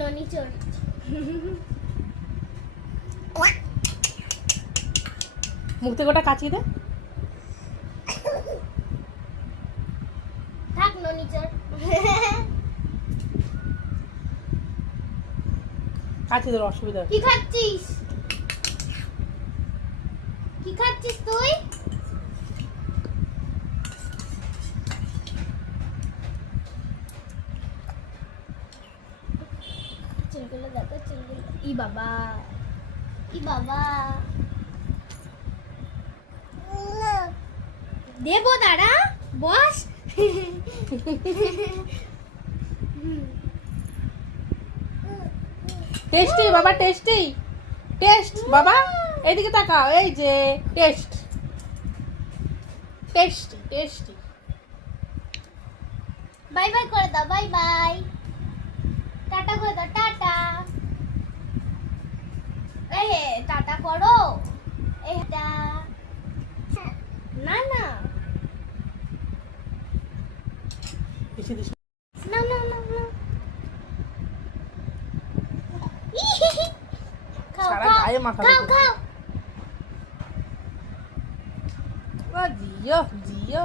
ননি চোর। মুখ থেকে ওটা কাচিয়ে দে। থাক ননি চোর। কাচিয়ে দেওয়ার অসুবিধা। কি খাচ্ছিস? কি খাচ্ছিস তুই? চুলগুলো দেখো, চুলগুলো। ই বাবা, ই বাবা। দেবো, দাঁড়া, বস। টেস্টি বাবা, টেস্টি। টেস্ট বাবা, এইদিকে তাকাও। এই যে test, tasty tasty. Bye bye করে দাও, বাই বাই। টাটা করে দাও, টাটা। এই টাটা করো। এটা না না বেশি দিস না না না না। খাও সারা খাও গায়ে মাথা খাও দিতে। খাও। জিও জিও।